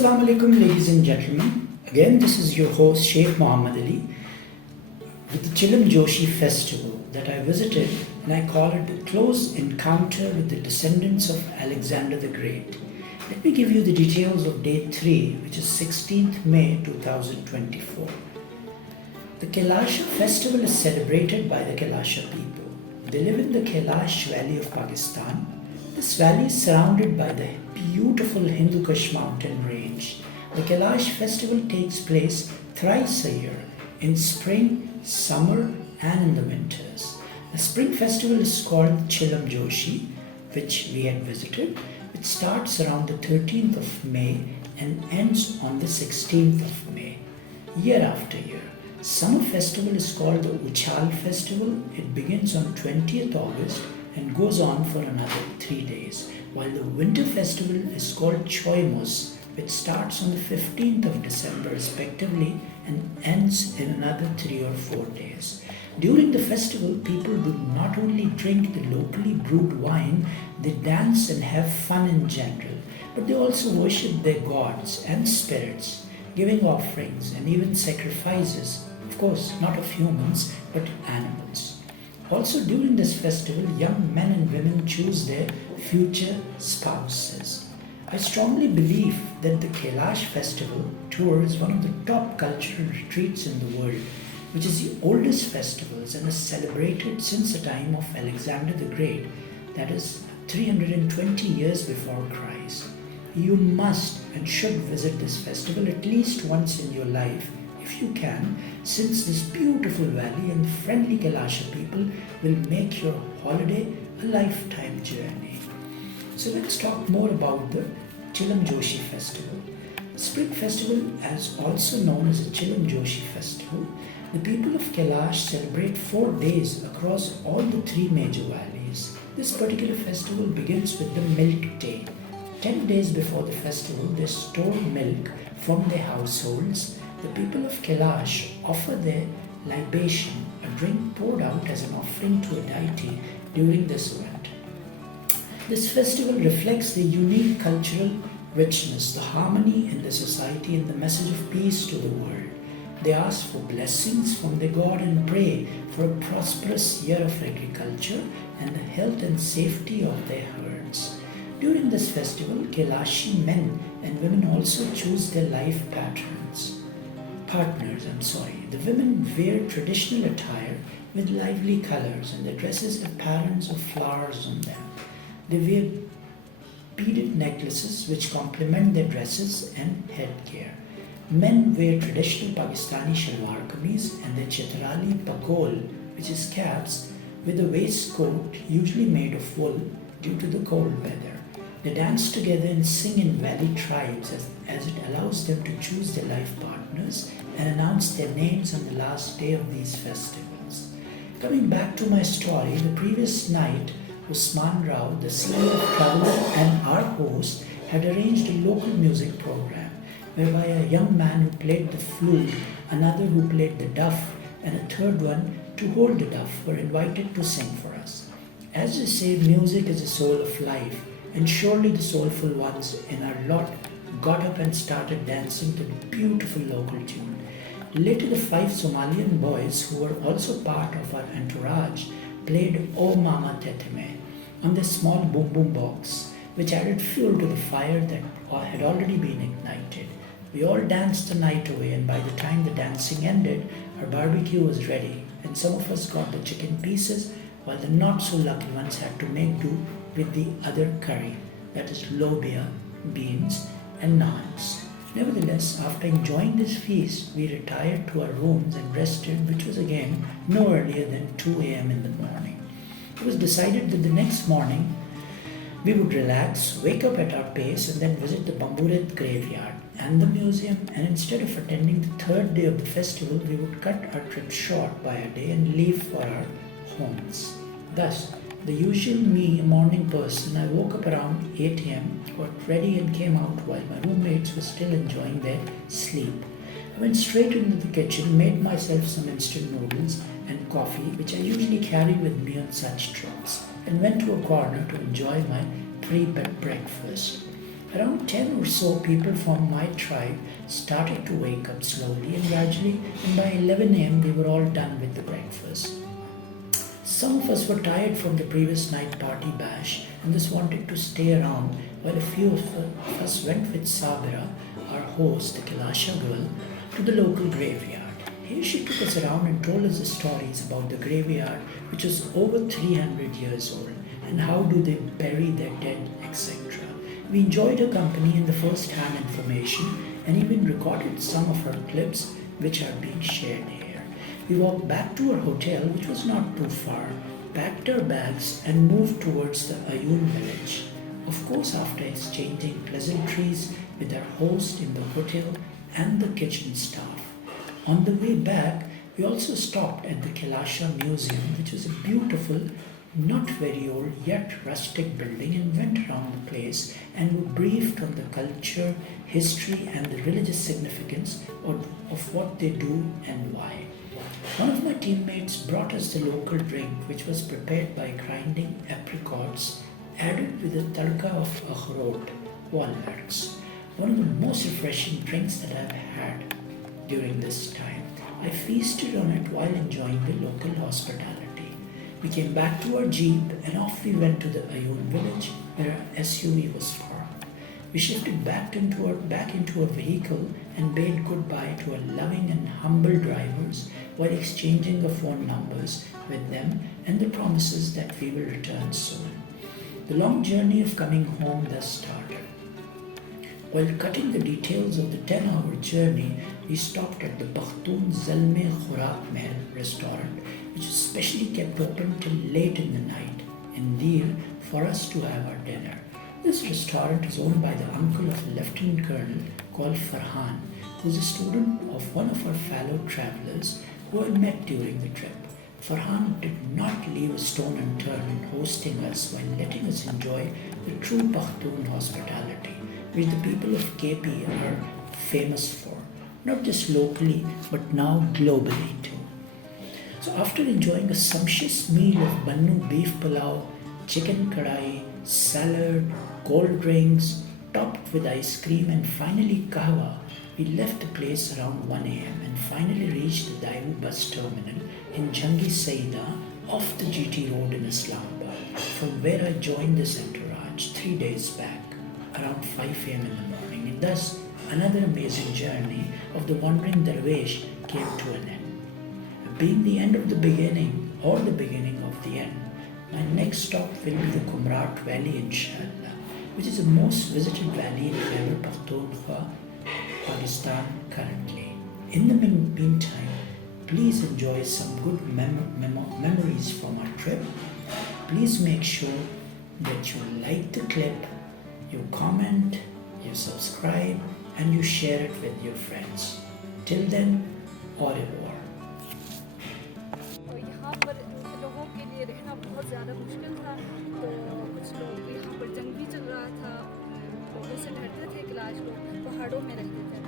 Assalamu alaikum, ladies and gentlemen. Again, this is your host Sheikh Muhammad Ali with the Chilam Joshi Festival that I visited, and I call it a close encounter with the descendants of Alexander the Great. Let me give you the details of day 3, which is 16th May 2024. The Kailasha festival is celebrated by the Kailasha people. They live in the Kailash valley of Pakistan. This valley is surrounded by the beautiful Hindu Kush mountain range. The Kailash festival takes place thrice a year, in spring, summer and in the winters. The spring festival is called Chilam Joshi, which we had visited, which starts around the 13th of May and ends on the 16th of May, year after year. Summer festival is called the Uchal Festival. It begins on 20th August and goes on for another 3 days, while the winter festival is called Choimus, which starts on the 15th of December respectively and ends in another 3 or 4 days. During the festival, people do not only drink the locally brewed wine, they dance and have fun in general, but they also worship their gods and spirits, giving offerings and even sacrifices, of course not of humans but animals. Also during this festival, young men and women choose their future spouses. I strongly believe that the Kailash festival tour is one of the top cultural retreats in the world, which is the oldest festivals and is celebrated since the time of Alexander the Great, that is 320 years before Christ. You must and should visit this festival at least once in your life if you can, since this beautiful valley and friendly Kailasha people will make your holiday a lifetime journey. So let's talk more about the Chilam Joshi Festival. Spring Festival, as also known as the Chilam Joshi Festival, the people of Kailash celebrate 4 days across all the 3 major valleys. This particular festival begins with the milk day. 10 days before the festival, they store milk from their households. The people of Kailash offer their libation, a drink poured out as an offering to a deity during this event. This festival reflects the unique cultural richness, the harmony in the society and the message of peace to the world. They ask for blessings from their God and pray for a prosperous year of agriculture and the health and safety of their herds. During this festival, Kailashi men and women also choose their life partners. The women wear traditional attire with lively colors and their dresses have patterns of flowers on them. They wear beaded necklaces which complement their dresses and headgear. Men wear traditional Pakistani shalwar kameez and their chitrali pakol, which is caps, with a waistcoat usually made of wool due to the cold weather. They dance together and sing in valley tribes as it allows them to choose their life partners and announce their names on the last day of these festivals. Coming back to my story, the previous night, Osman Rao, the CEO of Traveloo, and our host had arranged a local music program whereby a young man who played the flute, another who played the duff, and a third one to hold the duff were invited to sing for us. As they say, music is the soul of life, and surely the soulful ones in our lot got up and started dancing to the beautiful local tune. Later, the 5 Somalian boys, who were also part of our entourage, played Oh Mama Teteme on their small boom boom box, which added fuel to the fire that had already been ignited. We all danced the night away, and by the time the dancing ended, our barbecue was ready, and some of us got the chicken pieces, while the not so lucky ones had to make do with the other curry, that is lobia, beans and naans. Nevertheless, after enjoying this feast, we retired to our rooms and rested, which was again no earlier than 2 a.m. in the morning. It was decided that the next morning we would relax, wake up at our pace, and then visit the Bamburet graveyard and the museum, and instead of attending the 3rd day of the festival, we would cut our trip short by a day and leave for our homes. Thus, the usual me, a morning person, I woke up around 8 a.m., got ready and came out while my roommates were still enjoying their sleep. I went straight into the kitchen, made myself some instant noodles and coffee, which I usually carry with me on such trips, and went to a corner to enjoy my pre-bed breakfast. Around 10 or so people from my tribe started to wake up slowly and gradually, and by 11 am they were all done with the breakfast. Some of us were tired from the previous night party bash and just wanted to stay around while a few of us went with Sabira, our host, the Kailasha girl, to the local graveyard. Here she took us around and told us the stories about the graveyard, which was over 300 years old, and how do they bury their dead, etc. We enjoyed her company and the first-hand information and even recorded some of her clips which are being shared here. We walked back to our hotel, which was not too far, packed our bags and moved towards the Ayun village. Of course, after exchanging pleasantries with our host in the hotel and the kitchen staff. On the way back, we also stopped at the Kailasha Museum, which was a beautiful, not very old yet rustic building, and went around the place and were briefed on the culture, history and the religious significance of what they do and why. One of my teammates brought us the local drink, which was prepared by grinding apricots added with a tadka of akhrot, walnuts. One of the most refreshing drinks that I've had during this time. I feasted on it while enjoying the local hospitality. We came back to our jeep and off we went to the Ayun village where our SUV was parked. We shifted back into our vehicle and bade goodbye to our loving and humble drivers while exchanging the phone numbers with them and the promises that we will return soon. The long journey of coming home thus started. While cutting the details of the 10-hour journey, we stopped at the Bakhtun Zalme Khurak Mahal restaurant, which was specially kept open till late in the night in Dir for us to have our dinner. This restaurant is owned by the uncle of a lieutenant colonel called Farhan, who is a student of one of our fellow travelers who I met during the trip. Farhan did not leave a stone unturned in hosting us while letting us enjoy the true Pakhtun hospitality, which the people of KP are famous for, not just locally but now globally too. So after enjoying a sumptuous meal of bannu beef pulao, chicken kadai, salad, cold drinks, topped with ice cream and finally kahwa, we left the place around 1 am and finally reached the Daewoo bus terminal in Jangi Saida off the GT road in Islamabad, from where I joined this entourage 3 days back around 5 am in the morning. And thus another amazing journey of the wandering Dervish came to an end. Being the end of the beginning or the beginning of the end, my next stop will be the Kumrat Valley, inshallah, which is the most visited valley in Khyber Pakhtunkhwa, Pakistan currently. In the meantime, please enjoy some good memories from our trip. Please make sure that you like the clip, you comment, you subscribe, and you share it with your friends. Till then, au revoir. यहाँ पर लोगों के लिए रहना बहुत ज़्यादा मुश्किल था, तो कुछ लोग यहाँ पर जंग भी चल रहा था, लोगों से डरते थे, कैलाश लोग पहाड़ों में रहते थे,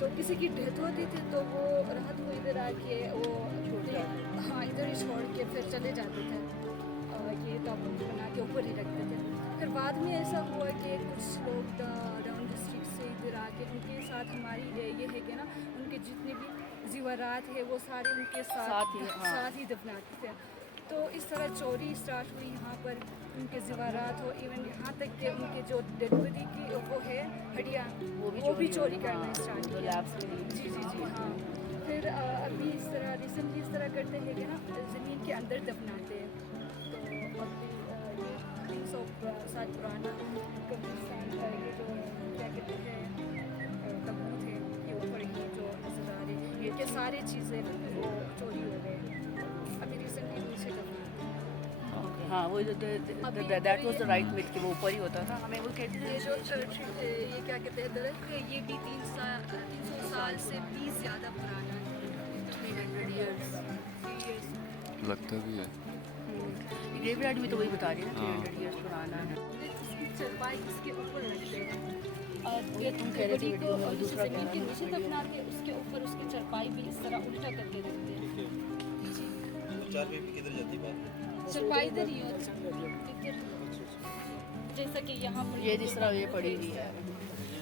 तो किसी की डेथ होती थी तो वो रात को इधर आके वो इधर ही छोड़ के फिर चले जाते थे, ये ताबूत बना के ऊपर ही रखते थे। फिर बाद में ऐसा हुआ कि कुछ लोग डाउन डिस्ट्रिक्ट से इधर आके उनके साथ हमारी ये है कि ना उनके जितने भी ज़ीवरात है वो सारे उनके साथ ही दफनाते थे। तो इस तरह चोरी स्टार्ट हुई यहाँ पर, उनके ज़ीवरात हो, इवन यहाँ तक कि उनके जो डेड बॉडी की वो है हड्डियाँ वो भी चोरी करना स्टार्ट किया। जी जी जी हाँ। फिर अभी इस तरह रिसेंटली इस तरह करते हैं कि ना ज़मीन के अंदर दफनाते हैं। तो अभी 300 साल पुराना कब्रिस्तान ये जो क्या कहते हैं तबूत है ये ऊपर ही जो नजर आ रही है, ये सारी चीज़ें वो चोरी हो गए अभी रिसेंटली नीचे दफनाते। हाँ वो that was the right myth कि वो ऊपर ही होता था। हमें वो कहते ये जो ये क्या कहते हैं दरख्त है ये भी 300 साल से भी ज़्यादा पुराना है, 300 years लगता भी है। ग्रेवयार्ड भी तो वही बता रही है ना 300 years पुराना है। इसकी चरपाई इसके ऊपर रखते हैं और ये तुम कह रहे थे वीडियो में दूसरा ज़मीन के नीचे दफनाते हैं, उसके ऊपर उसकी चरपाई भी इस तरह उल्टा करके रखते हैं। चार भी किधर जाती है बात? चरपाई इधर ही है, जैसा कि यहाँ पर ये जिस तरह ये पड़ी हुई है।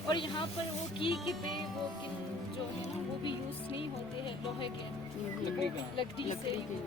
और यहाँ पर वो की पे वो किन जो है ना वो भी यूज़ नहीं होते हैं लोहे के, लकड़ी से लकड़ी के।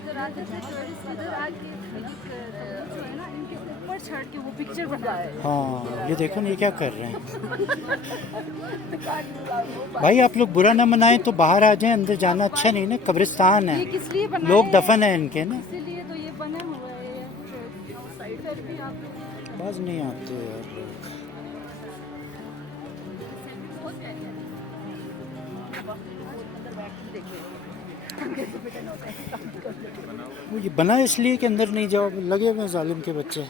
इधर आके जो है ना इनके ऊपर चढ़ के वो पिक्चर बनाए। हाँ ये देखो ना ये क्या कर रहे हैं। भाई आप लोग बुरा ना मनाएं तो बाहर आ जाएं, अंदर जाना अच्छा नहीं ना, कब्रिस्तान ये है, किस लिए बनाए लोग हैं? दफन है इनके ना। इसीलिए तो ये बना हुआ है ये इधर भी आप लोग बाज नहीं आते यार लोग। वो ये बना इसलिए कि अंदर नहीं जाओ, लगे हुए हैं जालिम के बच्चे।